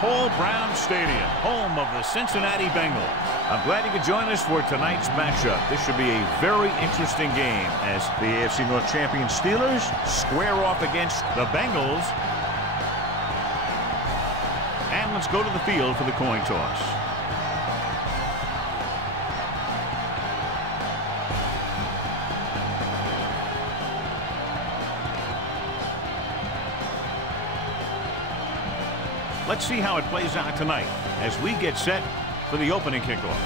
Paul Brown Stadium, home of the Cincinnati Bengals. I'm glad you could join us for tonight's matchup. This should be a very interesting game as the AFC North champion Steelers square off against the Bengals. And let's go to the field for the coin toss. Let's see how it plays out tonight as we get set for the opening kickoff.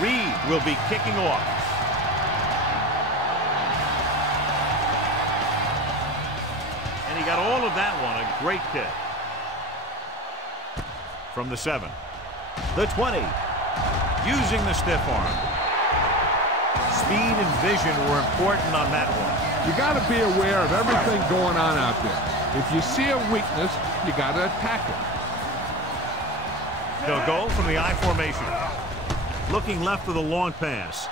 Reed will be kicking off. And he got all of that one. A great kick. From the 7. The 20. Using the stiff arm. Speed and vision were important on that one. You got to be aware of everything going on out there. If you see a weakness, you got to attack it. They'll go from the I formation. Looking left for the long pass.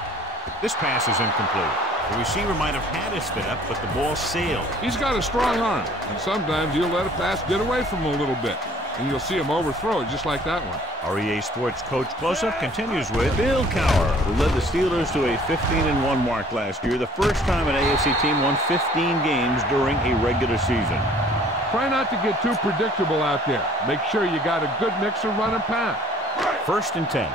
This pass is incomplete. The receiver might have had a step, but the ball sailed. He's got a strong arm, and sometimes he'll let a pass get away from him a little bit, and you'll see him overthrow it just like that one. Our EA Sports Coach Close-Up continues with Bill Cowher, who led the Steelers to a 15-1 mark last year, the first time an AFC team won 15 games during a regular season. Try not to get too predictable out there. Make sure you got a good mix of run and pass. 1st and 10.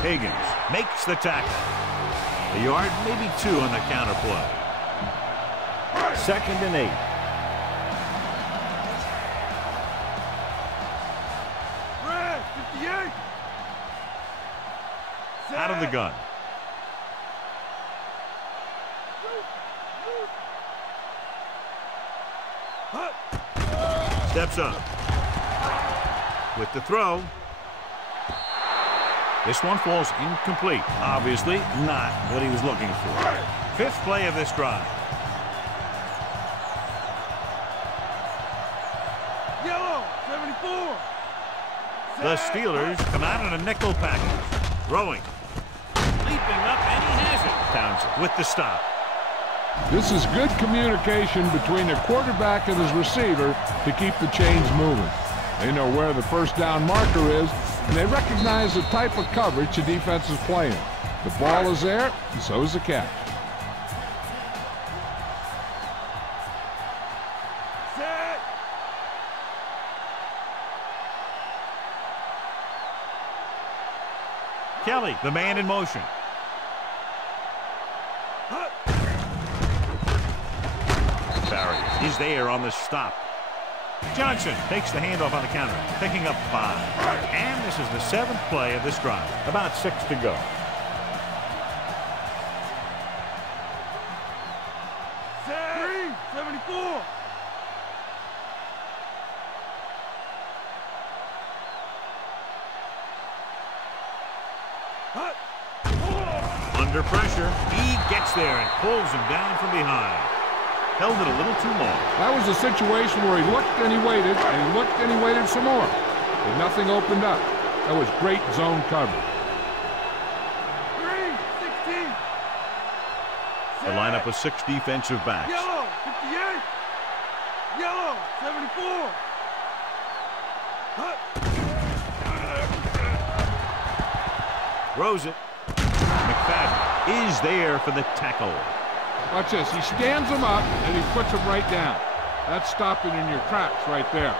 Higgins makes the tackle. A yard, maybe 2 on the counter play. 2nd and 8. Out of the gun. Steps up. With the throw. This one falls incomplete. Obviously not what he was looking for. 5th play of this drive. Yellow, 74. The Steelers come out in a nickel package. Throwing. Leaping up, and he has it. Townsend with the stop. This is good communication between the quarterback and his receiver to keep the chains moving. They know where the first down marker is, and they recognize the type of coverage the defense is playing. The ball is there, and so is the catch. Set. Kelly, the man in motion. Barry is there on the stop. Johnson takes the handoff on the counter, picking up 5. And this is the 7th play of this drive. About 6 to go. Set. 74. Under pressure, he gets there and pulls him down from behind. Held it a little too long. That was a situation where he looked and he waited, and he looked and he waited some more. But nothing opened up. That was great zone coverage. 3, 16. The lineup of 6 defensive backs. Yellow, 58. Yellow, 74. Throws it. McFadden is there for the tackle. Watch this. He stands him up, and he puts him right down. That's stopping in your tracks right there.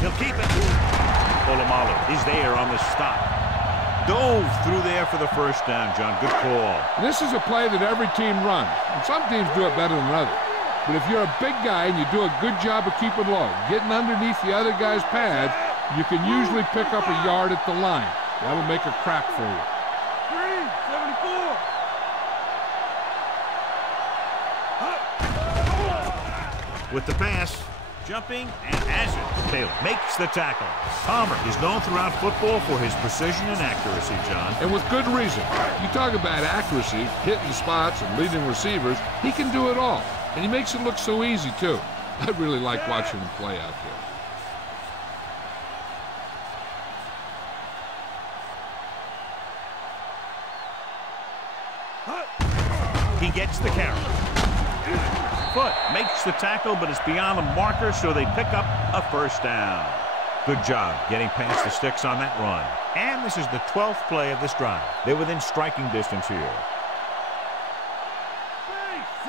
He'll keep it. Polamalu is there on the stop. Dove through there for the first down, John. Good call. This is a play that every team runs, and some teams do it better than others. But if you're a big guy and you do a good job of keeping low, getting underneath the other guy's pads, you can usually pick up a yard at the line. That'll make a crack for you. 374. With the pass, jumping, and has it. Taylor makes the tackle. Palmer is known throughout football for his precision and accuracy, John. And with good reason. You talk about accuracy, hitting spots, and leading receivers, he can do it all. And he makes it look so easy, too. I really like watching him play out there. He gets the carry. Foot makes the tackle, but it's beyond the marker, so they pick up a first down. Good job getting past the sticks on that run. And this is the 12th play of this drive. They're within striking distance here.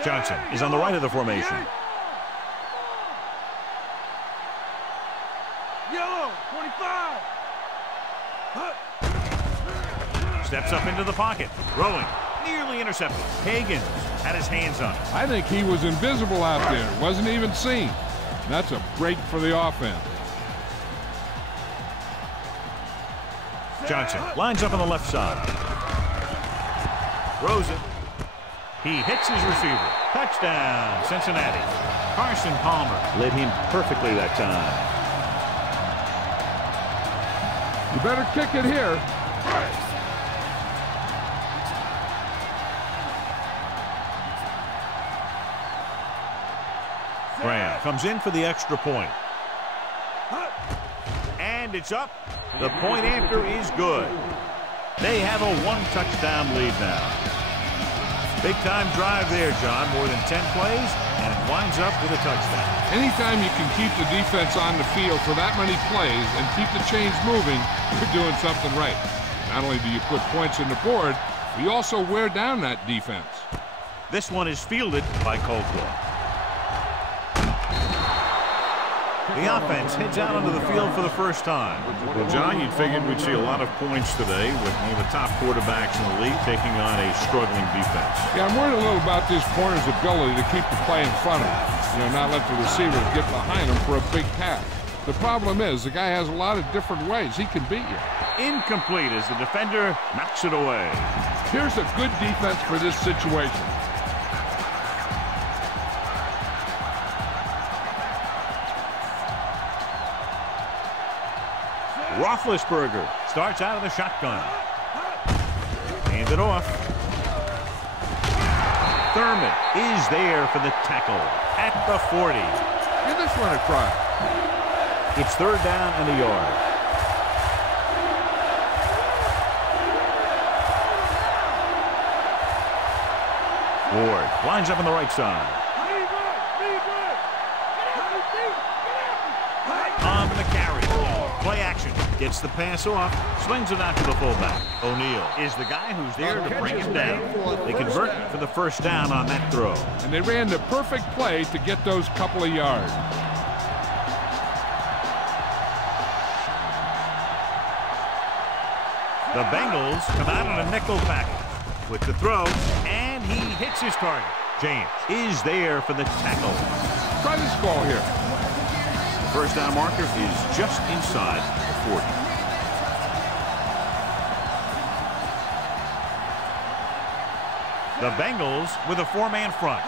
Johnson is on the right of the formation. Yellow, 25. Steps up into the pocket. Throwing. Nearly intercepted. Hagens had his hands on it. I think he was invisible out there. Wasn't even seen. That's a break for the offense. Johnson lines up on the left side. Throws it. He hits his receiver. Touchdown, Cincinnati. Carson Palmer led him perfectly that time. You better kick it here. Graham comes in for the extra point. And it's up. The point after is good. They have a one-touchdown lead now. Big-time drive there, John. More than 10 plays, and it winds up with a touchdown. Anytime you can keep the defense on the field for that many plays and keep the chains moving, you're doing something right. Not only do you put points on the board, you also wear down that defense. This one is fielded by Coldwell. The offense heads out onto the field for the first time. Well, John, you'd figured we'd see a lot of points today with one of the top quarterbacks in the league taking on a struggling defense. Yeah, I'm worried a little about this corner's ability to keep the play in front of him. You know, not let the receiver get behind him for a big pass. The problem is the guy has a lot of different ways he can beat you. Incomplete as the defender knocks it away. Here's a good defense for this situation. Roethlisberger starts out of the shotgun. Hand it off. Thurman is there for the tackle at the 40. Give this one a try. It's third down and a yard. Ward lines up on the right side. On the carry. Play action. Gets the pass off. Swings it out to the fullback. O'Neal is the guy who's there to bring him down. They convert for the first down on that throw. And they ran the perfect play to get those couple of yards. The Bengals come out in a nickel package with the throw, and he hits his target. James is there for the tackle. Try this ball here. The first down marker is just inside the 40. The Bengals with a four-man front.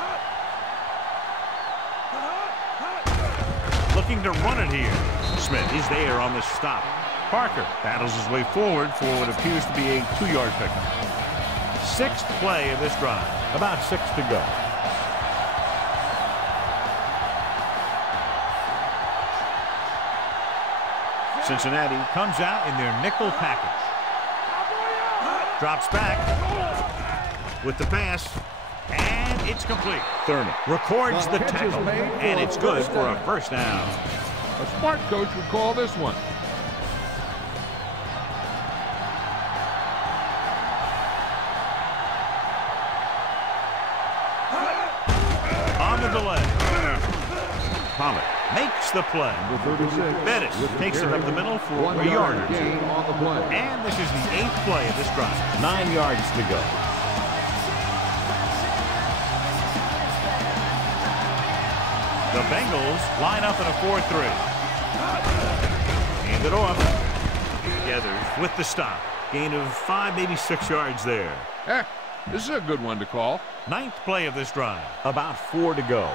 Looking to run it here. Smith is there on the stop. Parker battles his way forward for what appears to be a 2-yard pickup. Sixth play of this drive. About 6 to go. Cincinnati comes out in their nickel package. Drops back. with the pass. And it's complete. Thurman records the tackle. And it's good for a first down. A smart coach would call this one. On the delay. Palmer makes the play. Bettis takes it up the middle for a yard or two. And this is the 8th play of this drive. 9 yards to go. The Bengals line up in a 4-3. Hand it off. Gathers with the stop. Gain of 5, maybe 6 yards there. This is a good one to call. 9th play of this drive. About 4 to go.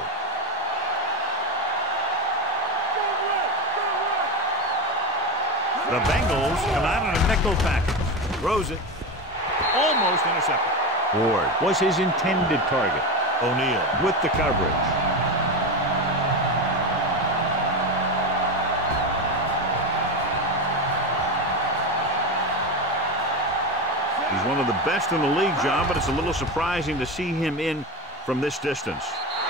The Bengals come out in a nickel package. Throws it. Almost intercepted. Ward was his intended target. O'Neal with the coverage. He's one of the best in the league, John, but it's a little surprising to see him in from this distance.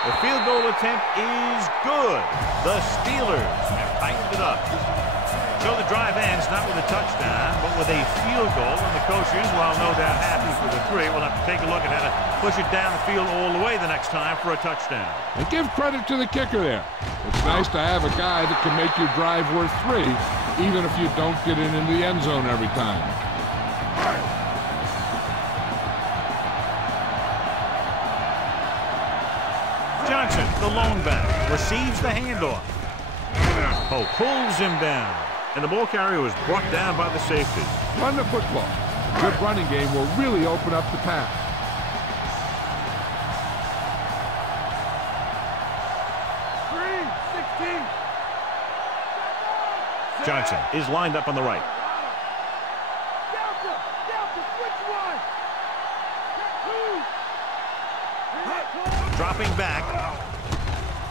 The field goal attempt is good. The Steelers have tightened it up. So the drive ends not with a touchdown, but with a field goal. And the coaches, while no doubt happy for the 3, will have to take a look at how to push it down the field all the way the next time for a touchdown. And give credit to the kicker there. It's nice to have a guy that can make your drive worth 3, even if you don't get it into the end zone every time. Johnson, the lone back, receives the handoff. Oh, pulls him down. And the ball carrier was brought down by the safety. Run the football. A good running game will really open up the pass. Johnson is lined up on the right. Dropping back.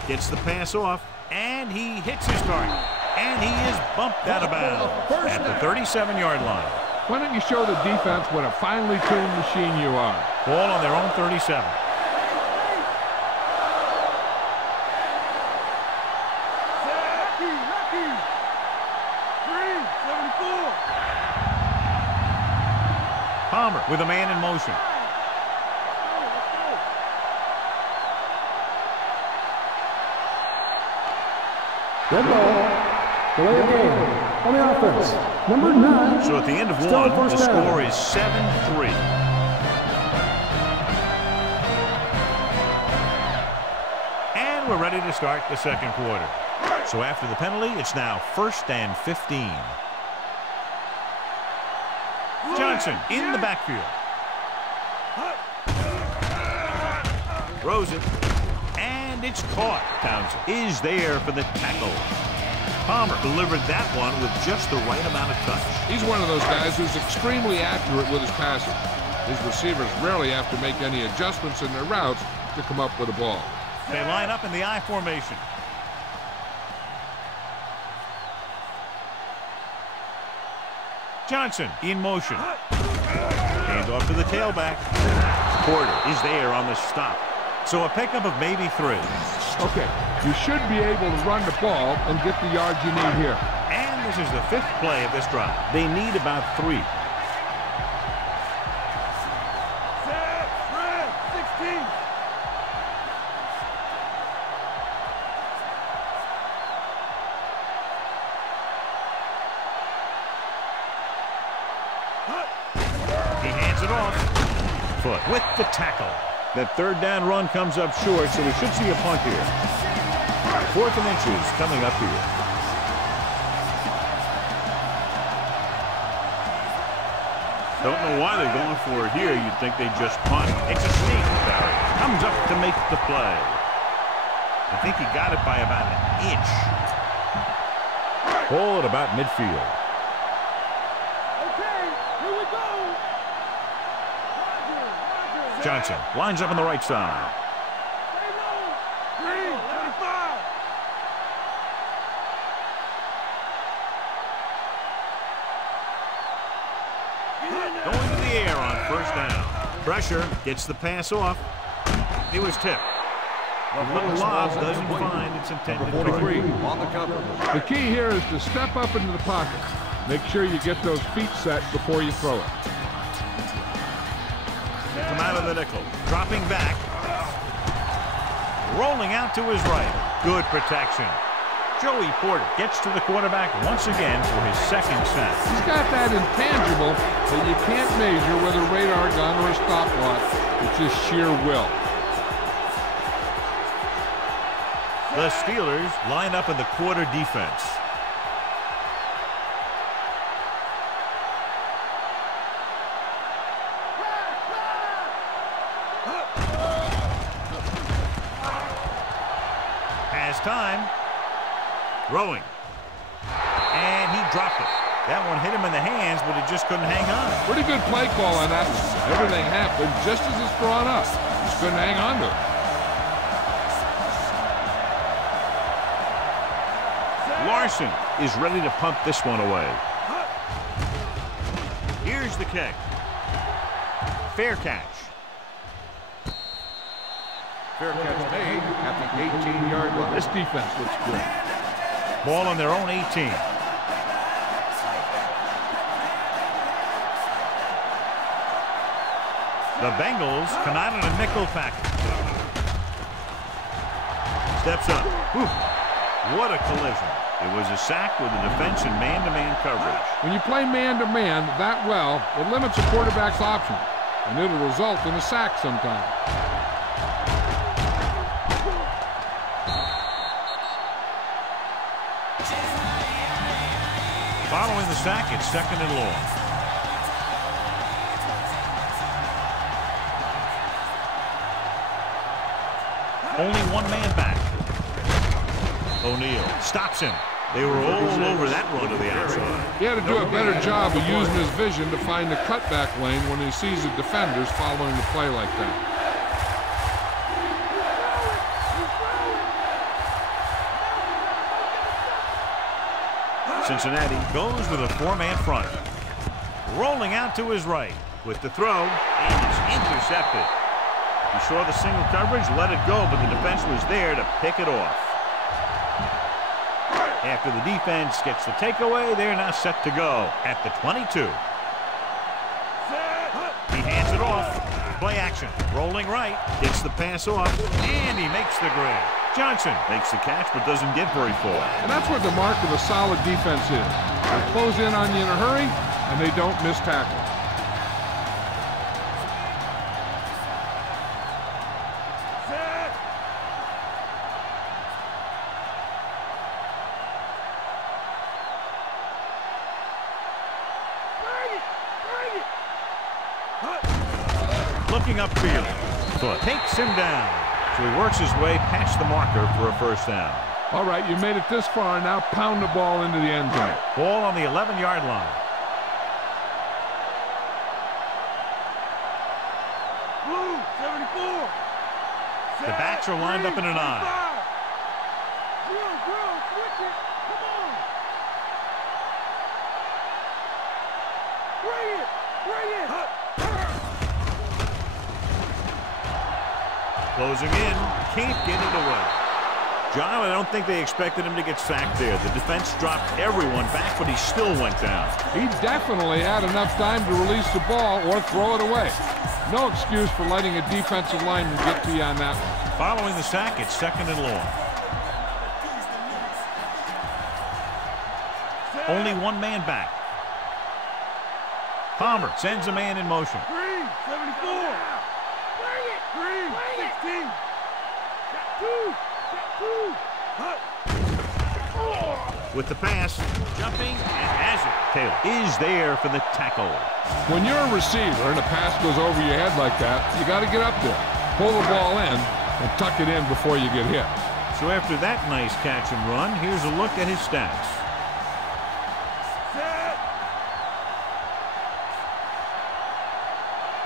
Gets the pass off. And he hits his target. And he is bumped out of bounds at the 37-yard line. Why don't you show the defense what a finely tuned machine you are? Ball on their own 37. Palmer with a man in motion. Red ball. Delay of game on the offense. Number 9. So at the end of 1, the score is 7-3. And we're ready to start the second quarter. So after the penalty, it's now 1st and 15. Johnson in the backfield. Throws it. And it's caught. Townsend is there for the tackle. Palmer delivered that one with just the right amount of touch. He's one of those guys who's extremely accurate with his passing. His receivers rarely have to make any adjustments in their routes to come up with a ball. They line up in the I formation. Johnson in motion. Hands off to the tailback. Porter is there on the stop. So a pickup of maybe 3. Okay, you should be able to run the ball and get the yards you need here. And this is the 5th play of this drive. They need about 3. Set, red, 16. He hands it off. Foot with the tackle. That 3rd down run comes up short, so we should see a punt here. 4th and inches coming up here. Don't know why they're going for it here. You'd think they'd just punt. It's a sneak. Barry comes up to make the play. I think he got it by about an inch. Ball at about midfield. Johnson lines up on the right side. Going to the air on 1st down. Pressure, gets the pass off. It was tipped. The little lob doesn't find its intended target. On the cover. The key here is to step up into the pocket. Make sure you get those feet set before you throw it. Come out of the nickel. Dropping back. Rolling out to his right. Good protection. Joey Porter gets to the quarterback once again for his second sack. He's got that intangible that you can't measure with a radar gun or a stopwatch. It's just sheer will. The Steelers line up in the quarter defense. Has time. Throwing. And he dropped it. That one hit him in the hands, but it just couldn't hang on. Pretty good play call on that one. Everything happened just as it's brought up. Just couldn't hang on to it. Larson is ready to punt this one away. Here's the kick. Fair catch. Fair catch made at the 18-yard line. This defense looks good. Ball on their own 18. The Bengals come out in a nickel package. Steps up. Whew. What a collision. It was a sack with the defense in man-to-man coverage. When you play man-to-man that well, it limits a quarterback's options, and it'll result in a sack sometimes. Following the sack, it's 2nd and long. Only one man back. O'Neal stops him. They were all over that run to the outside. He had to do a better job of using his vision to find the cutback lane when he sees the defenders following the play like that. Cincinnati goes with a 4-man front. Rolling out to his right with the throw, and it's intercepted. He saw the single coverage, let it go, but the defense was there to pick it off. After the defense gets the takeaway, they're now set to go at the 22. He hands it off. Play action. Rolling right. Gets the pass off, and he makes the grab. Johnson makes the catch, but doesn't get very far. And that's what the mark of a solid defense is. They close in on you in a hurry, and they don't miss tackle. Looking upfield. Foot takes him down. So he works his way past the marker for a first down. All right, you made it this far. Now pound the ball into the end zone. Ball on the 11-yard line. Blue, 74. The backs are lined up in an eye. Drill, switch it. Come on. Bring it. Closing in, can't get it away. John, I don't think they expected him to get sacked there. The defense dropped everyone back, but he still went down. He definitely had enough time to release the ball or throw it away. No excuse for letting a defensive lineman get to you on that one. Following the sack, it's 2nd and long. Only one man back. Palmer sends a man in motion. 74. Bring it. 16. With the pass, jumping, and has it. Taylor is there for the tackle. When you're a receiver and a pass goes over your head like that, you got to get up there, pull the ball in, and tuck it in before you get hit. So after that nice catch and run, here's a look at his stats.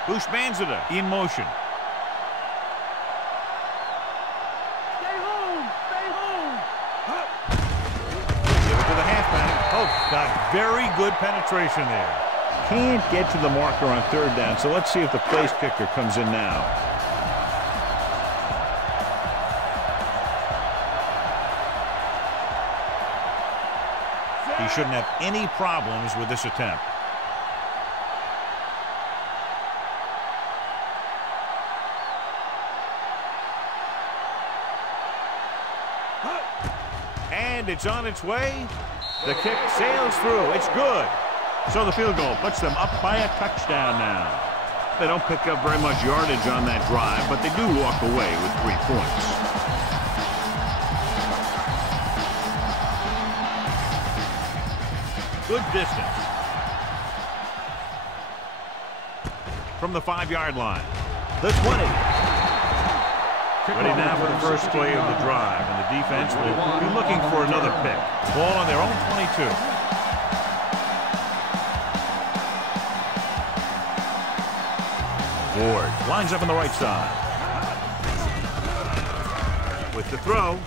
Bushmanzada in motion. Give it to the halfback. Oh, got very good penetration there. can't get to the marker on third down, so let's see if the place kicker comes in now. He shouldn't have any problems with this attempt. And it's on its way. The kick sails through. It's good. So the field goal puts them up by a touchdown now. They don't pick up very much yardage on that drive, but they do walk away with 3 points. Good distance. From the 5-yard line. The 20. Ready now for the first play of the drive, and the defense will be looking for another pick. Ball on their own 22. Ward lines up on the right side. With the throw.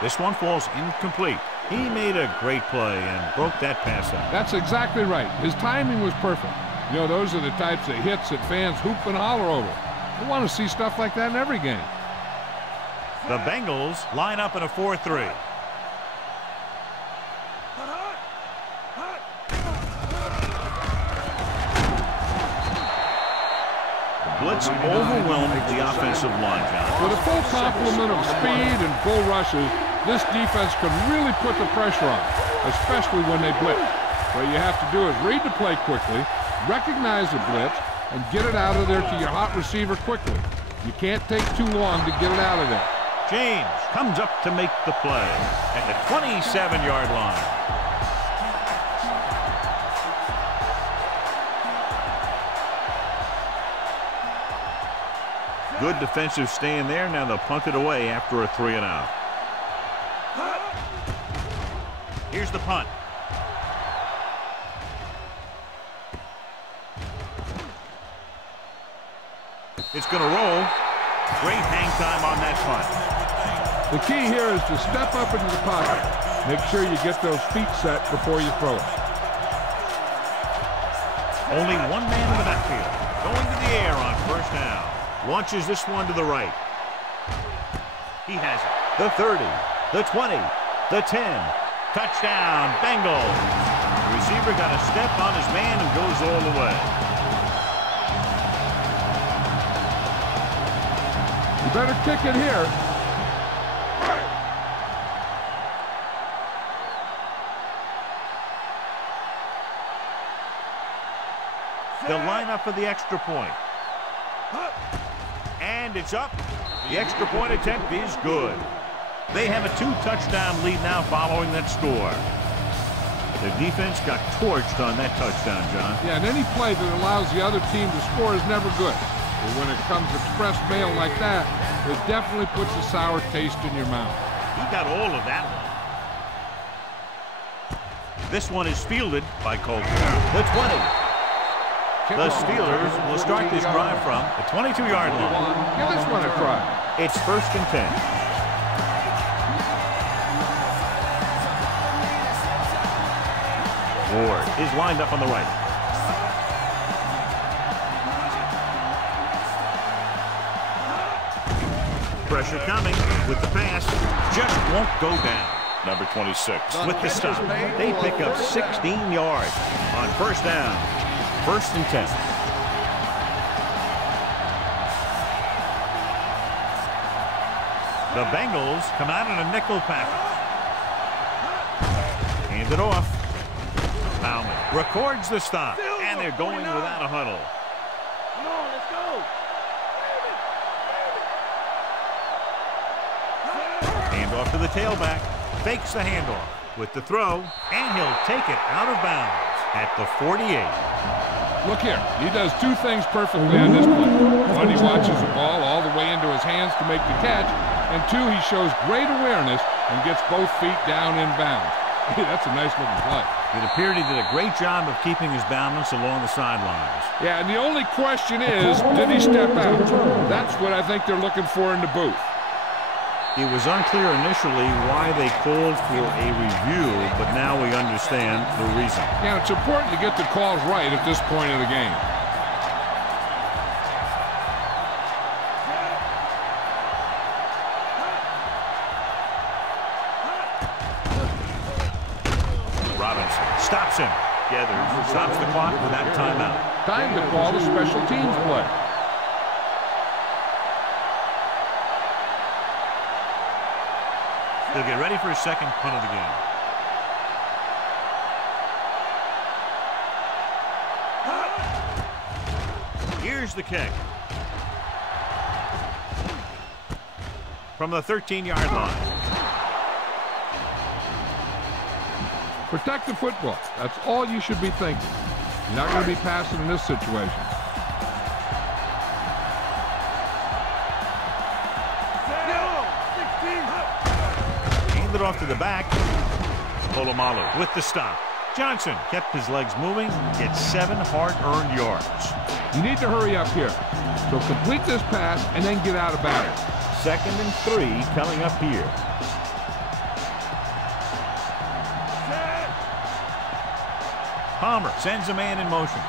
This one falls incomplete. He made a great play and broke that pass out. That's exactly right. His timing was perfect. You know, those are the types of hits that fans hoop and holler over. We want to see stuff like that in every game. The Bengals line up in a 4-3. Blitz overwhelmed the offensive line, John. With a full complement of speed and full rushes, this defense can really put the pressure on, especially when they blitz. What you have to do is read the play quickly, recognize the blitz, and get it out of there to your hot receiver quickly. You can't take too long to get it out of there. James comes up to make the play at the 27-yard line. Good defensive stand there. Now they'll punt it away after a 3-and-out. Here's the punt. It's going to roll. Great hang time on that punt. The key here is to step up into the pocket. Make sure you get those feet set before you throw it. Only one man in the backfield. Going to the air on first down. Launches this one to the right. He has it. The 30, the 20, the 10. Touchdown, Bengals. The receiver got a step on his man and goes all the way. You better kick it here. They'll line up for the extra point. And it's up. The extra point attempt is good. They have a 2-touchdown lead now following that score. The defense got torched on that touchdown, John. Yeah, and any play that allows the other team to score is never good. But when it comes express mail like that, it definitely puts a sour taste in your mouth. He got all of that one. This one is fielded by Colton. The 20. The Steelers will start this drive from the 22-yard line. Give this one a try. It's 1st and 10. Ward is lined up on the right. Pressure coming with the pass. Just won't go down. Number 26 with the stop. They pick up 16 yards on first down. 1st and 10. The Bengals come out in a nickel package. Hand it off. Palmer records the stop, and they're going without a huddle. Come on, let's go. Hand off to the tailback. Fakes the handoff with the throw, and he'll take it out of bounds at the 48. Look here. He does 2 things perfectly on this play. 1, he watches the ball all the way into his hands to make the catch. And 2, he shows great awareness and gets both feet down in bounds. That's a nice-looking play. It appeared he did a great job of keeping his balance along the sidelines. Yeah, and the only question is, did he step out? That's what I think they're looking for in the booth. It was unclear initially why they called for a review, but now we understand the reason. Yeah, it's important to get the calls right at this point of the game. Robinson stops him. Gathers, stops the clock with that timeout. Time to call the special teams play. They'll get ready for a second punt of the game. Here's the kick. From the 13-yard line. Protect the football. That's all you should be thinking. You're not going to be passing in this situation. Handed off to the back. Polamalu with the stop. Johnson kept his legs moving. Gets 7 hard-earned yards. You need to hurry up here. So complete this pass and then get out of bounds. 2nd and 3 coming up here. Palmer sends a man in motion.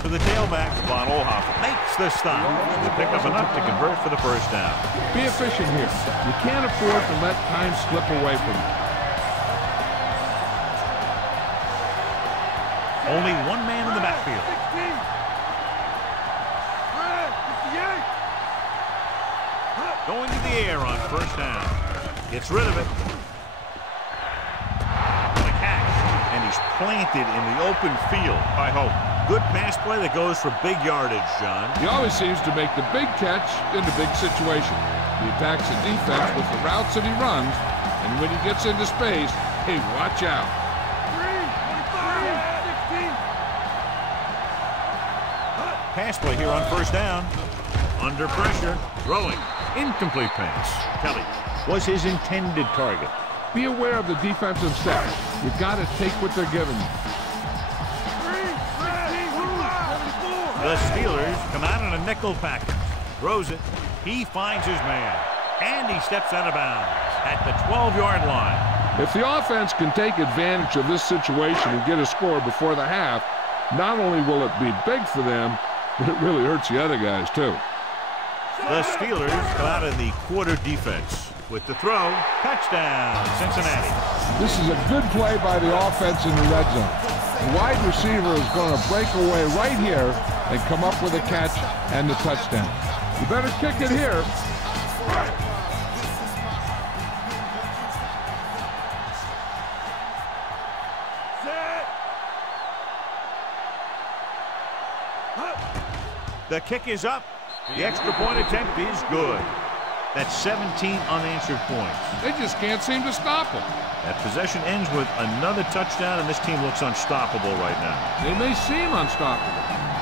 To the tailback, Von Olhoff makes the stop to pick up enough to convert for the first down. Be efficient here. You can't afford to let time slip away from you. Only one man in the backfield. Going to the air on first down. Gets rid of it. The catch, and he's planted in the open field by Hope. Good pass play that goes for big yardage, John. He always seems to make the big catch in the big situation. He attacks the defense with the routes that he runs, and when he gets into space, hey, watch out. 3, 25, 16. Pass play here on first down. Under pressure, throwing. Incomplete pass. Kelly was his intended target. Be aware of the defensive set. You've got to take what they're giving you. The Steelers come out in a nickel package. Throws it. He finds his man. And he steps out of bounds at the 12-yard line. If the offense can take advantage of this situation and get a score before the half, not only will it be big for them, but it really hurts the other guys, too. The Steelers come out in the quarter defense. With the throw, touchdown, Cincinnati. This is a good play by the offense in the red zone. The wide receiver is going to break away right here and come up with a catch and the touchdown. You better kick it here. The kick is up. The extra point attempt is good. That's 17 unanswered points. They just can't seem to stop him. That possession ends with another touchdown, and this team looks unstoppable right now. They may seem unstoppable,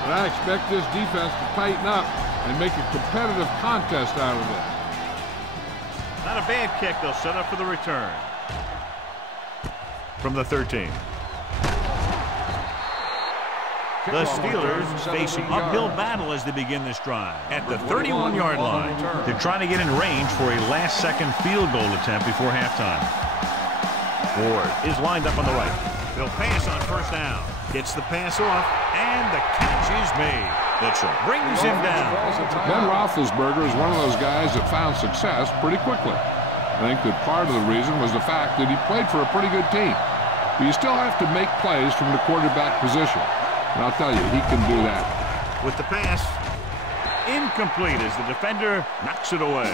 but I expect this defense to tighten up and make a competitive contest out of it. Not a bad kick. They'll set up for the return. From the 13. The Steelers face an uphill battle as they begin this drive. At the 31-yard line, they're trying to get in range for a last-second field goal attempt before halftime. Ward is lined up on the right. They'll pass on first down. Gets the pass off, and the catch is made. Mitchell brings him down. Ben Roethlisberger is one of those guys that found success pretty quickly. I think that part of the reason was the fact that he played for a pretty good team. But you still have to make plays from the quarterback position. And I'll tell you, he can do that. With the pass, incomplete as the defender knocks it away.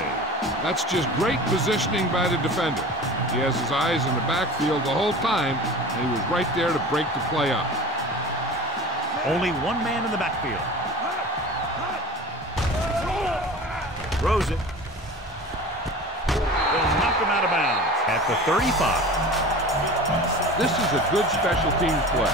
That's just great positioning by the defender. He has his eyes in the backfield the whole time, and he was right there to break the play up. Only one man in the backfield. Throws it. They'll knock him out of bounds. at the 35. This is a good special teams play.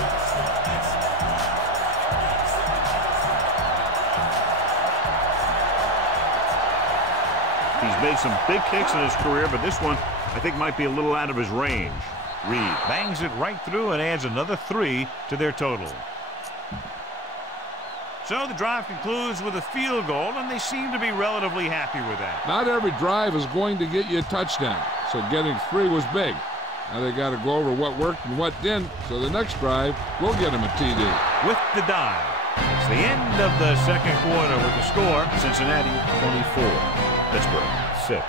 He's made some big kicks in his career, but this one I think might be a little out of his range. Reed bangs it right through and adds another 3 to their total. So the drive concludes with a field goal, and they seem to be relatively happy with that. Not every drive is going to get you a touchdown, so getting 3 was big. Now they got to go over what worked and what didn't, so the next drive will get him a TD. With the dive, it's the end of the second quarter with the score, Cincinnati 24, Pittsburgh 6.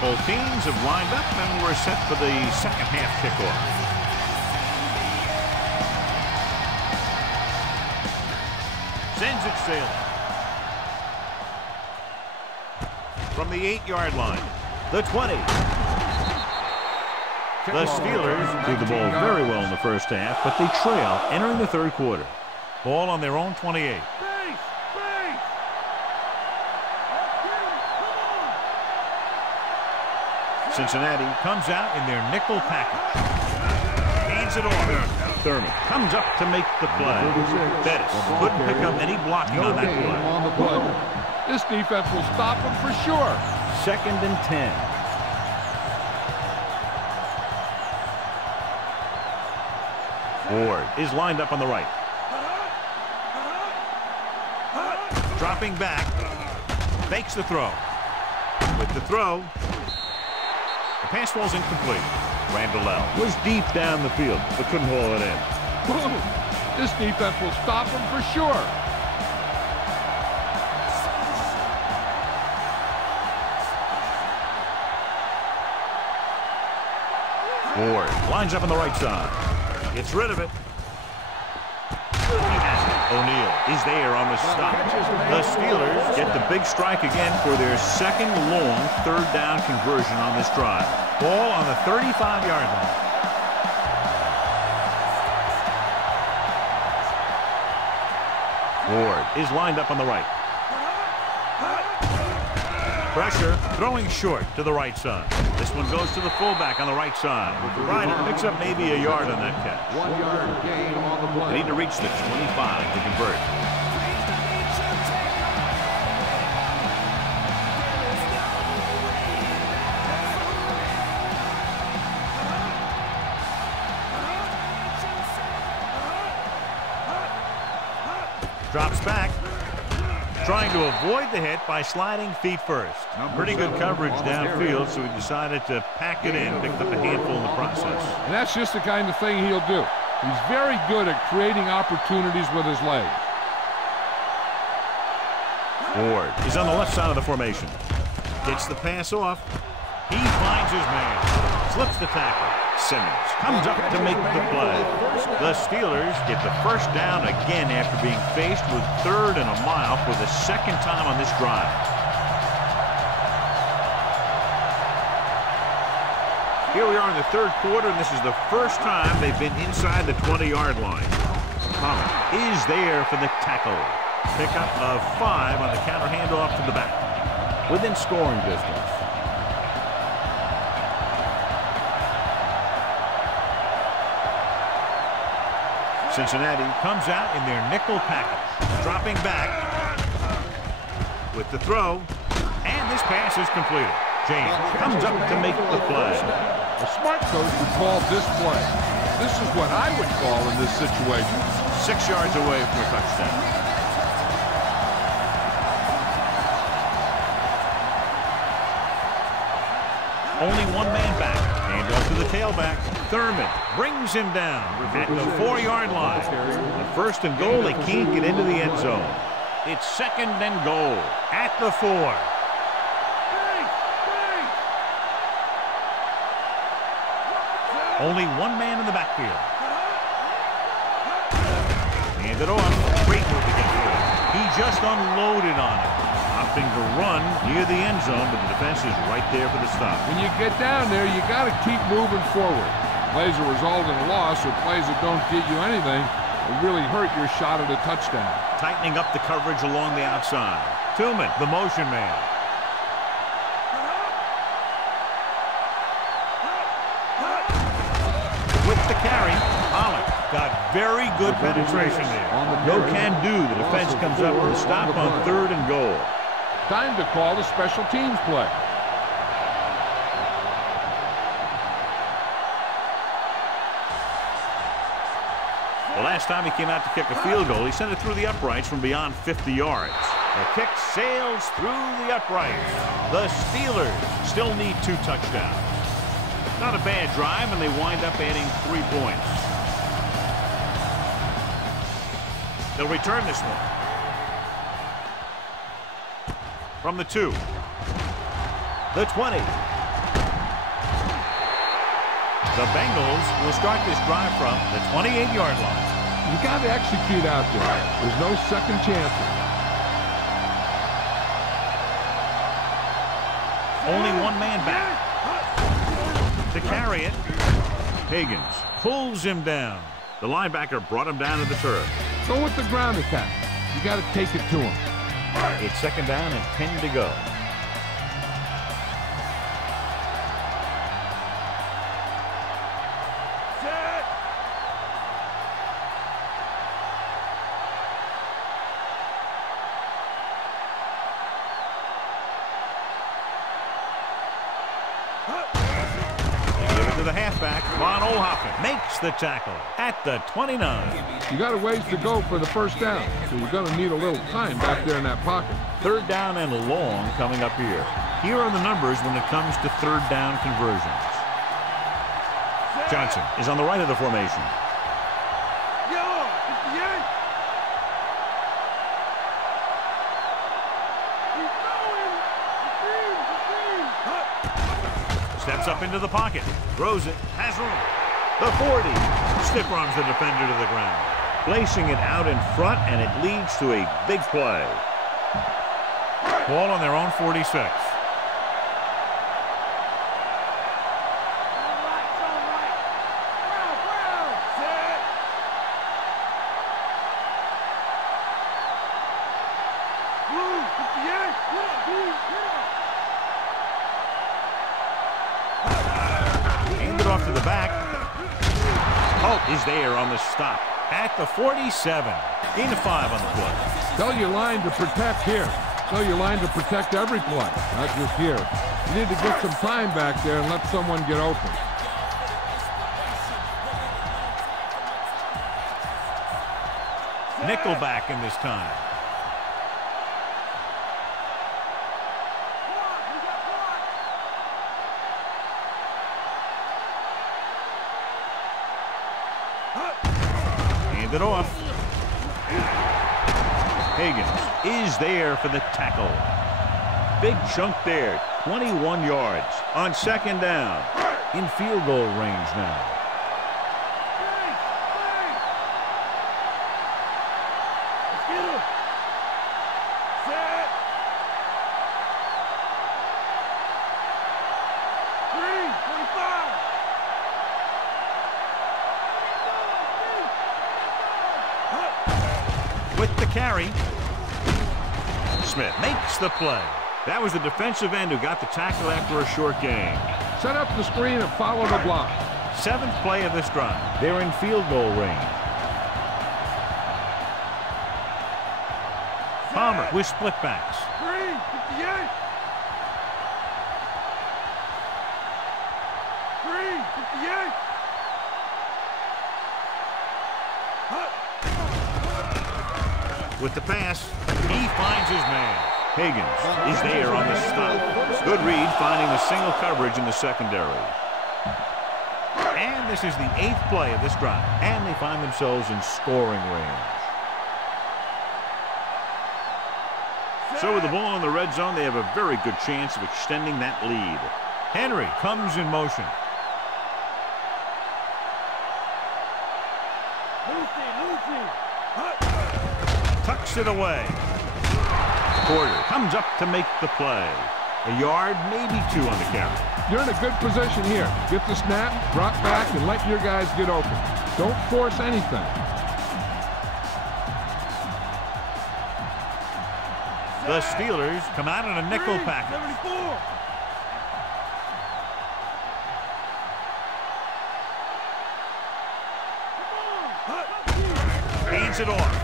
Both teams have lined up and we're set for the second half kickoff. Sends it sailing. From the 8-yard line, the 20. The Steelers threw the ball very well in the first half, but they trail entering the third quarter. Ball on their own 28. Cincinnati comes out in their nickel package. Hands it off. Thurman comes up to make the play. Bettis couldn't pick up any blocking on that play. This defense will stop him for sure. 2nd and 10. Ward is lined up on the right. Dropping back. Fakes the throw. With the throw. The pass falls incomplete. Randall was deep down the field, but couldn't haul it in. This defense will stop him for sure. Ward lines up on the right side. Gets rid of it. He has it. O'Neal is there on the stop. The Steelers get the big strike again for their second long third down conversion on this drive. Ball on the 35-yard line. Ward is lined up on the right. Pressure, throwing short to the right side. This one goes to the fullback on the right side. Ryder picks up maybe a yard on that catch. 1 yard gain on the play. They need to reach the 25 to convert. Drops back. Trying to avoid the hit by sliding feet first. Pretty good coverage downfield, so he decided to pack it in, picked up a handful in the process. And that's just the kind of thing he'll do. He's very good at creating opportunities with his legs. Ward is on the left side of the formation. Gets the pass off. He finds his man. Slips the tackle. Simmons comes up to make the play. The Steelers get the first down again after being faced with 3rd and a mile for the second time on this drive. Here we are in the third quarter, and this is the first time they've been inside the 20-yard line. Palmer is there for the tackle. Pickup of 5 on the counter handoff to the back. Within scoring distance. Cincinnati comes out in their nickel package. Dropping back with the throw. And this pass is completed. James comes up to make the play. A smart coach would call this play. This is what I would call in this situation. 6 yards away from a touchdown. Only one man back. Hand off to the tailback. Thurman brings him down at the 4-yard line. The 1st and goal, they can't get into the end zone. It's 2nd and goal at the 4. Only one man in the backfield. Hand it off. Great move to get through. He just unloaded on it. Opting to run near the end zone, but the defense is right there for the stop. When you get down there, you got to keep moving forward. Plays that result in a loss or plays that don't get you anything, It really hurt your shot at a touchdown. Tightening up the coverage along the outside. Tillman, the motion man. With the carry, Pollock got very good penetration there. No can do. The defense comes up with a stop on 3rd and goal. Time to call the special teams play. The last time he came out to kick a field goal, he sent it through the uprights from beyond 50 yards. The kick sails through the uprights. The Steelers still need 2 touchdowns. Not a bad drive, and they wind up adding 3 points. They'll return this one. From the 2. The 20. The Bengals will start this drive from the 28-yard line. You got to execute out there. There's no second chances. Only 1 man back. To carry it, Higgins pulls him down. The linebacker brought him down to the turf. Go with the ground attack. You got to take it to him. It's 2nd down and 10 to go. The halfback, Von Ohoffen, makes the tackle at the 29. You got a ways to go for the first down, so you're going to need a little time back there in that pocket. 3rd down and long coming up here. Here are the numbers when it comes to 3rd down conversions. Johnson is on the right of the formation. Steps up into the pocket, throws it, has room. The 40, stiff arms the defender to the ground, placing it out in front, and it leads to a big play. Ball on their own 46. Off to the back. Holt is there on the stop at the 47. Gain of 5 on the play. Tell your line to protect here. Tell your line to protect every play, not just here. You need to get some time back there and let someone get open. Nickelback in this time. It off. Higgins is there for the tackle. Big chunk there, 21 yards on 2nd down. In field goal range now. With the carry, Smith makes the play. That was the defensive end who got the tackle after a short gain. Set up the screen and follow the block. 7th play of this drive. They're in field goal range. Palmer with split backs. 358. With the pass, he finds his man. Higgins is there on the stop. Good read, finding the single coverage in the secondary. And this is the 8th play of this drive, and they find themselves in scoring range. So with the ball in the red zone, they have a very good chance of extending that lead. Henry comes in motion. Tucks it away. Porter comes up to make the play. A yard, maybe 2 on the carry. You're in a good position here. Get the snap, drop back, and let your guys get open. Don't force anything. The Steelers come out in a nickel package. 74. Hands it off.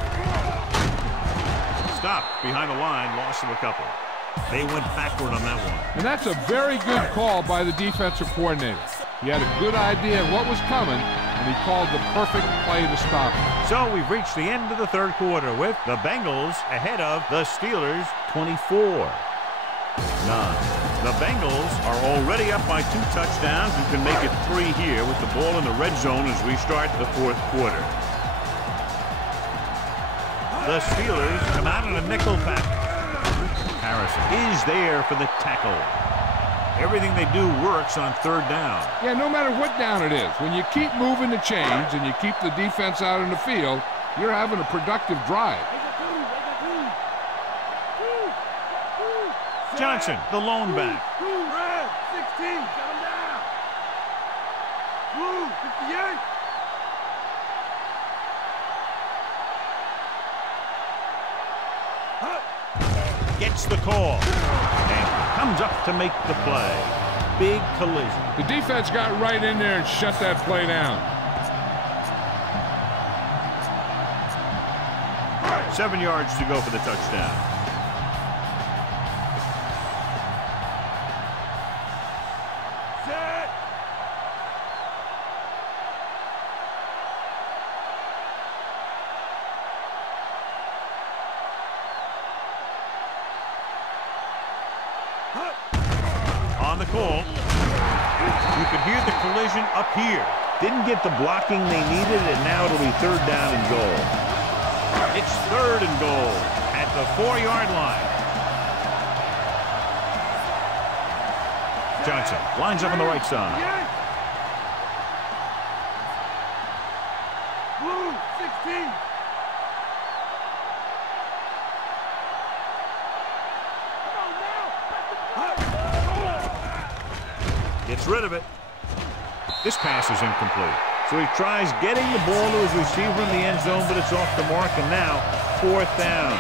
Stopped behind the line, loss of a couple. They went backward on that one. And that's a very good call by the defensive coordinator. He had a good idea of what was coming, and he called the perfect play to stop it. So we've reached the end of the third quarter with the Bengals ahead of the Steelers 24-9. The Bengals are already up by 2 touchdowns and can make it 3 here with the ball in the red zone as we start the fourth quarter. The Steelers come out in a nickel package. Harrison is there for the tackle. Everything they do works on third down. Yeah, no matter what down it is, when you keep moving the chains and you keep the defense out in the field, you're having a productive drive. Johnson, the lone back. Red, 16, shut him down. Blue, 58. Gets the call and comes up to make the play. Big collision. The defense got right in there and shut that play down. 7 yards to go for the touchdown. Set. On the call. You could hear the collision up here. Didn't get the blocking they needed, and now it'll be third down and goal. It's third and goal at the 4-yard line. Johnson lines up on the right side. Blue, 16. Gets rid of it. This pass is incomplete. So he tries getting the ball to his receiver in the end zone, but it's off the mark, and now 4th down.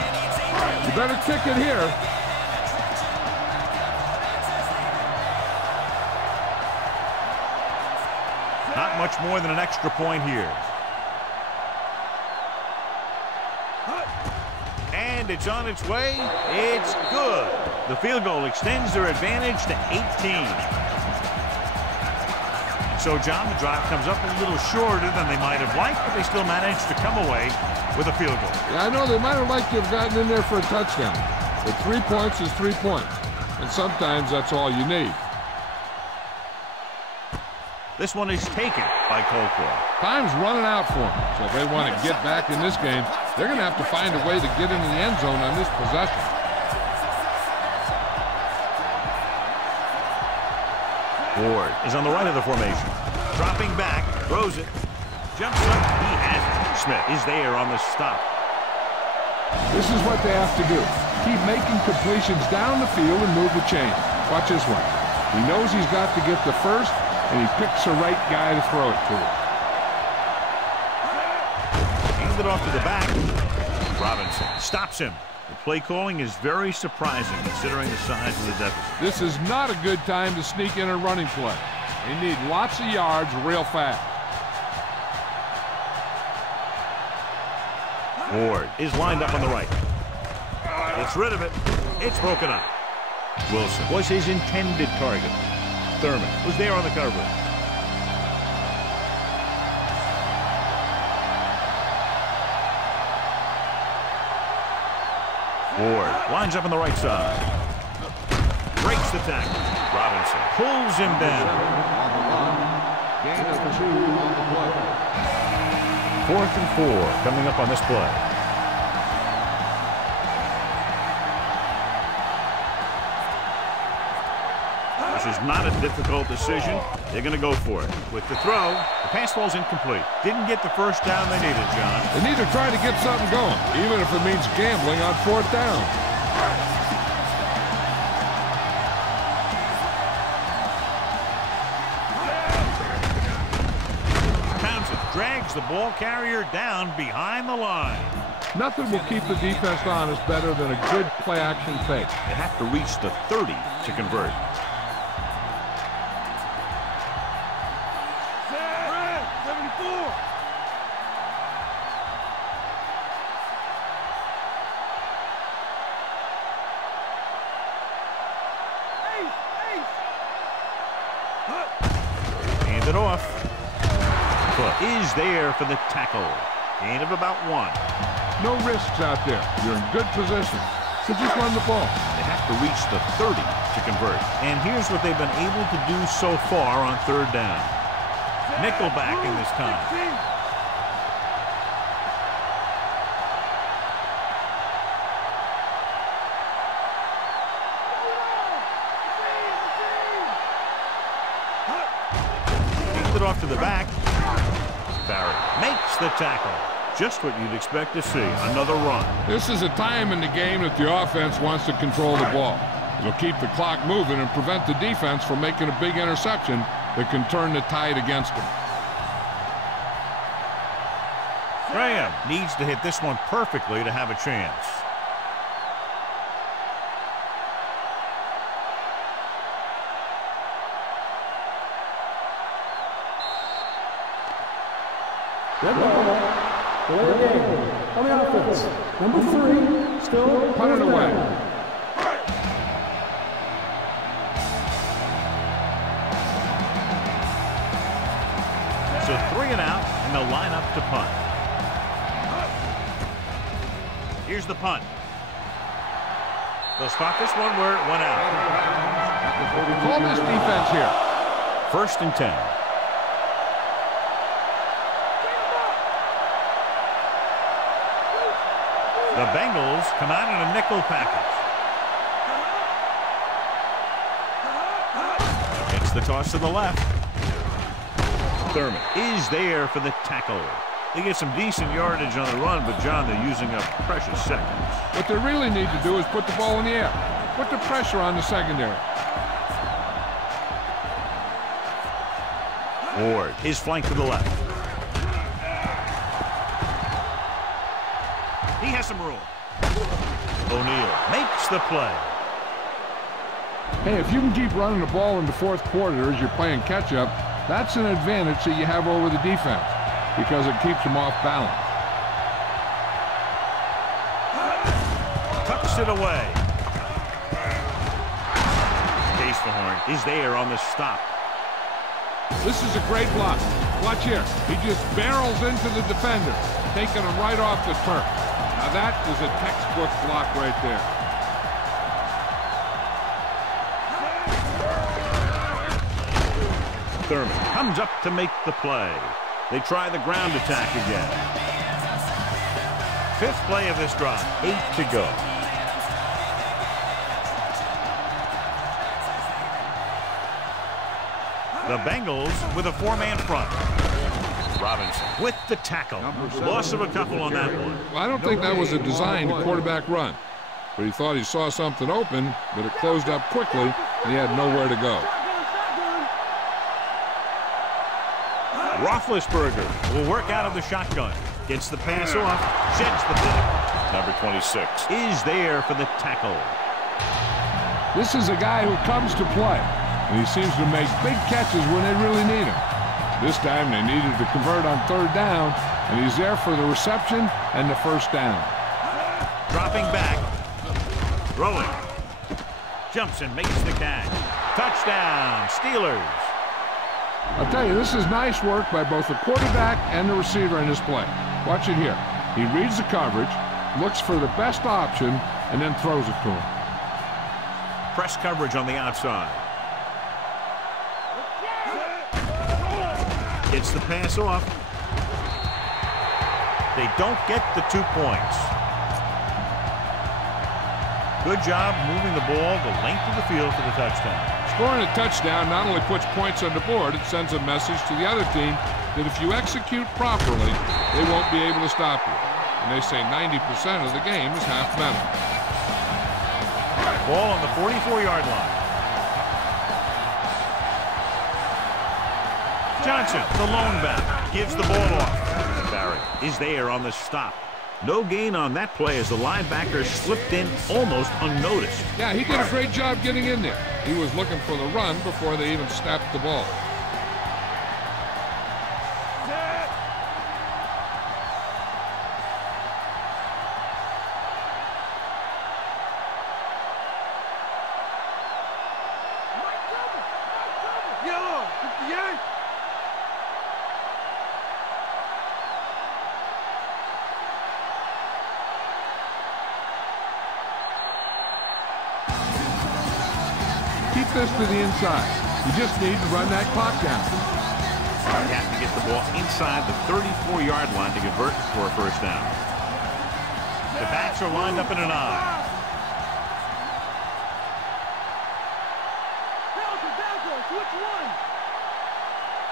You better kick it here. Not much more than an extra point here. And it's on its way. It's good. The field goal extends their advantage to 18. So, John, the drive comes up a little shorter than they might have liked, but they still managed to come away with a field goal. Yeah, I know they might have liked to have gotten in there for a touchdown, but 3 points is 3 points, and sometimes that's all you need. This one is taken by Colquitt. Time's running out for them, so if they want to get back in this game, they're going to have to find a way to get into the end zone on this possession. Ward is on the right of the formation. Dropping back, throws it, jumps up, he has it. Smith is there on the stop. This is what they have to do. Keep making completions down the field and move the chain. Watch this one. He knows he's got to get the first, and he picks the right guy to throw it to. Hands it off to the back. Robinson stops him. The play calling is very surprising considering the size of the deficit. This is not a good time to sneak in a running play. They need lots of yards real fast. Ward is lined up on the right. Gets rid of it. It's broken up. Wilson was his intended target. Thurman was there on the coverage. Ward lines up on the right side. Breaks the tackle. Robinson pulls him down. Gain of 2 on the play. 4th and 4 coming up on this play. This is not a difficult decision. They're going to go for it. With the throw, the pass ball's incomplete. Didn't get the first down they needed, John. They need to try to get something going, even if it means gambling on 4th down. Townsend drags the ball carrier down behind the line. Nothing will keep the defense honest better than a good play-action fake. They have to reach the 30 to convert. Red, 74. Hand it off. Foot is there for the tackle. Gain of about 1. No risks out there. You're in good position. So just run the ball. They have to reach the 30 to convert. And here's what they've been able to do so far on 3rd down. Nickel back in this time. 16. Hands it off to the back. Barrett makes the tackle. Just what you'd expect to see. Another run. This is a time in the game that the offense wants to control the ball. It'll keep the clock moving and prevent the defense from making a big interception that can turn the tide against them. Graham needs to hit this one perfectly to have a chance. Red ball. Delay of game. On the offense. Number 3. Still Put it away. So 3 and out, and they'll line up to punt. Here's the punt. They'll spot this one where it went out. Call this defense here. 1st and 10. The Bengals come out in a nickel package. Gets the toss to the left. Thurman is there for the tackle. They get some decent yardage on the run, but, John, they're using up precious seconds. What they really need to do is put the ball in the air. Put the pressure on the secondary. Ward is flanked to the left. He has some room. O'Neal makes the play. Hey, if you can keep running the ball in the 4th quarter as you're playing catch-up, that's an advantage that you have over the defense because it keeps them off balance. Tucks it away. Horn is there on the stop. This is a great block. Watch here. He just barrels into the defender, taking him right off the turf. Now that is a textbook block right there. Thurman comes up to make the play. They try the ground attack again. 5th play of this drive. 8 to go. The Bengals with a 4-man front. Robinson with the tackle. Loss of a couple on that one. Well, I don't think that was a designed quarterback run. But he thought he saw something open, but it closed up quickly, and he had nowhere to go. Roethlisberger will work out of the shotgun. Gets the pass off. Sheds the tackle. Number 26 is there for the tackle. This is a guy who comes to play, and he seems to make big catches when they really need him. This time they needed to convert on 3rd down, and he's there for the reception and the 1st down. Dropping back. Throwing. Jumps and makes the catch. Touchdown, Steelers. I'll tell you, this is nice work by both the quarterback and the receiver in this play. Watch it here. He reads the coverage, looks for the best option, and then throws it to him. Press coverage on the outside. Gets the pass off. They don't get the 2 points. Good job moving the ball the length of the field for the touchdown. Scoring a touchdown not only puts points on the board, it sends a message to the other team that if you execute properly, they won't be able to stop you. And they say 90% of the game is half mental. Ball on the 44-yard line. Johnson, the lone back, gives the ball off. Barrett is there on the stop. No gain on that play as the linebacker slipped in almost unnoticed. Yeah, he did a great job getting in there. He was looking for the run before they even snapped the ball. Yellow, 58. Keep this to the inside. You just need to run that clock down. You have to get the ball inside the 34-yard line to convert for a first down. The backs are lined up in an eye. Deltha, switch one.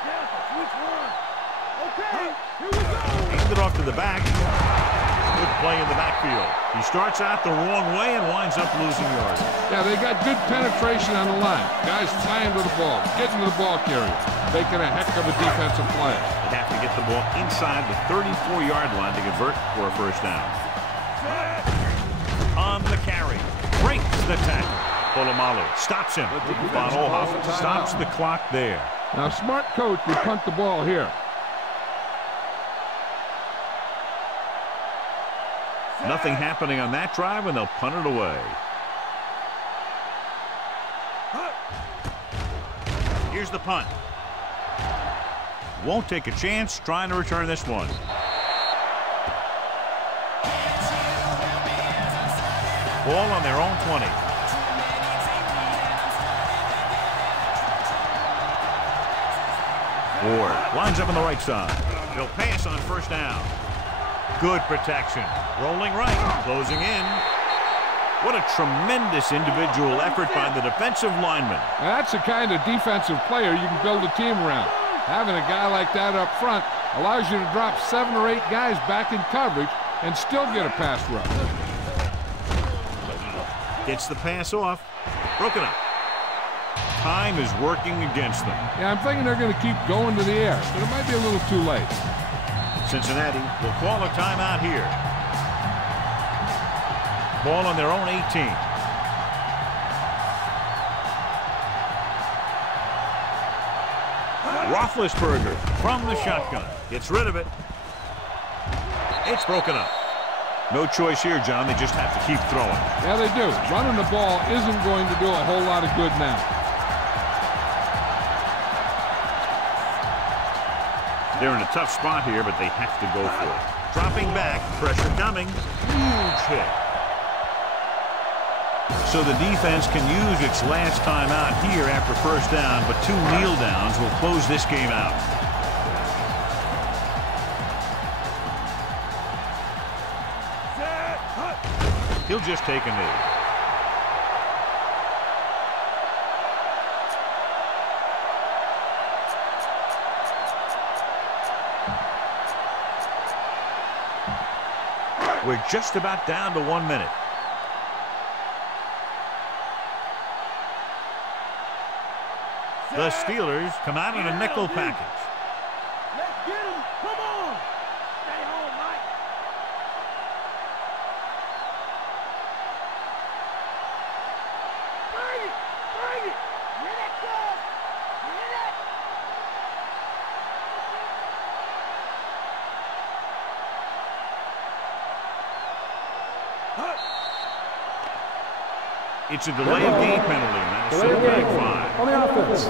Deltha, switch one. Okay, here we go. Hand it off to the back. Good play in the backfield. He starts out the wrong way and winds up losing yards. Yeah, they got good penetration on the line. Guys flying to the ball, getting to the ball carrier, making a heck of a defensive play. They have to get the ball inside the 34-yard line to convert for a first down. On the carry, breaks the tackle. Polamalu stops him. Von Ohoff stops the clock there. Now, a smart coach would punt the ball here. Nothing happening on that drive, and they'll punt it away. Here's the punt. Won't take a chance trying to return this one. Ball on their own 20. Ward lines up on the right side. They'll pass on first down. Good protection. Rolling right, closing in. What a tremendous individual effort by the defensive lineman. Now, that's the kind of defensive player you can build a team around. Having a guy like that up front allows you to drop 7 or 8 guys back in coverage and still get a pass rush. Gets the pass off. Broken up. Time is working against them. Yeah, I'm thinking they're going to keep going to the air, but it might be a little too late. Cincinnati will call a timeout here. Ball on their own 18. Roethlisberger from the shotgun. Gets rid of it. It's broken up. No choice here, John. They just have to keep throwing. Yeah, they do. Running the ball isn't going to do a whole lot of good now. They're in a tough spot here, but they have to go for it. Dropping back, pressure coming. Huge hit. So the defense can use its last timeout here after first down, but 2 kneel downs will close this game out. He'll just take a knee. We're just about down to 1 minute. The Steelers come out in a nickel package. Let's get him. Come on. Stay home, Mike. Bring it. Bring it. Get it, Cub. Get it. It's a delay of game penalty, and that's set back 5. On the offense,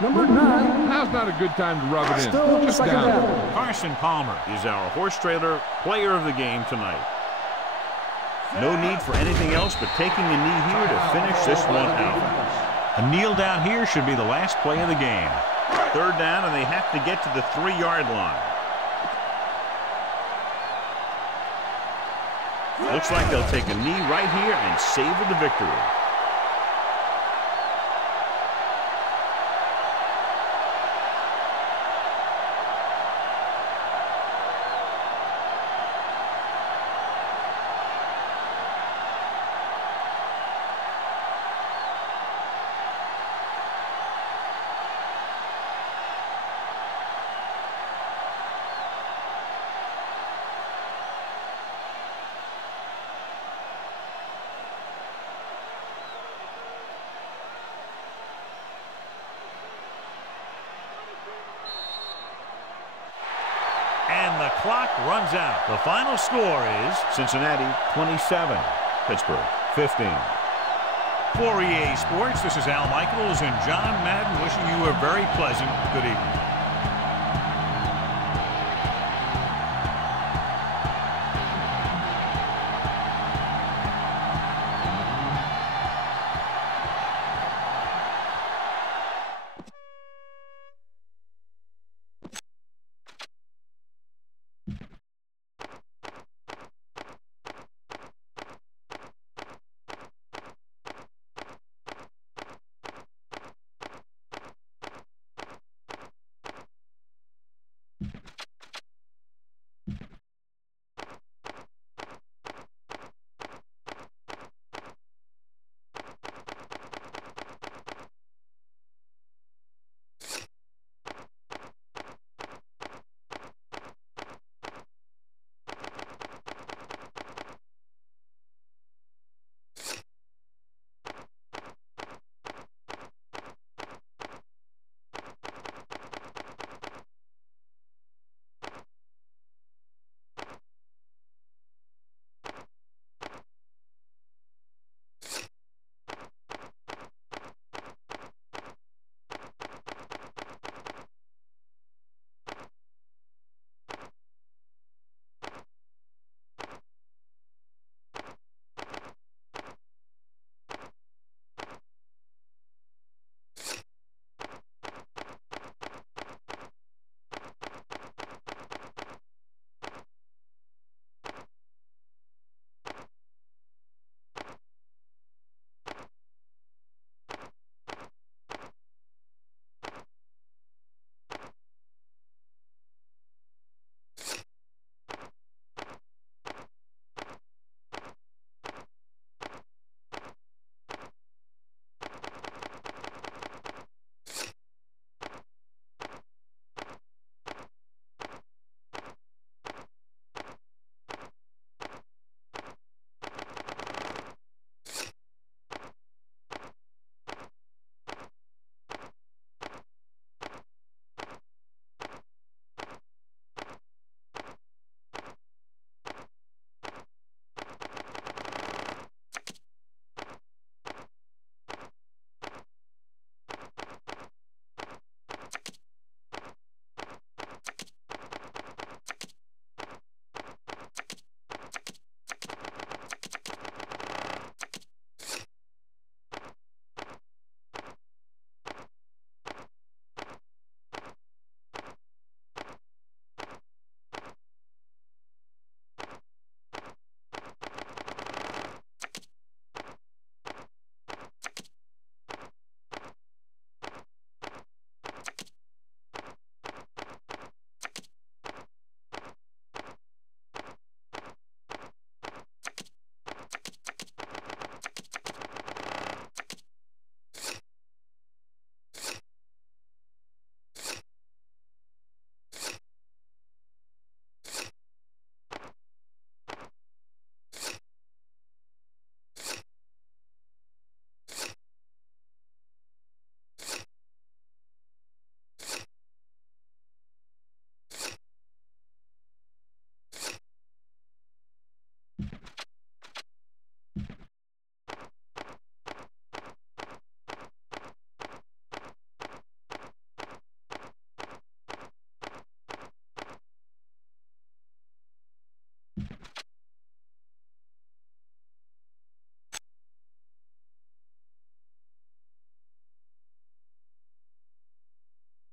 number 9. Now's not a good time to rub it in. Still Just second down. down. Carson Palmer is our horse trailer player of the game tonight. No need for anything else but taking a knee here to finish this one out. A kneel down here should be the last play of the game. Third down, and they have to get to the 3-yard line. Looks like they'll take a knee right here and savor the victory. clock runs out. The final score is Cincinnati 27, Pittsburgh 15. For EA Sports, this is Al Michaels and John Madden wishing you a very pleasant good evening.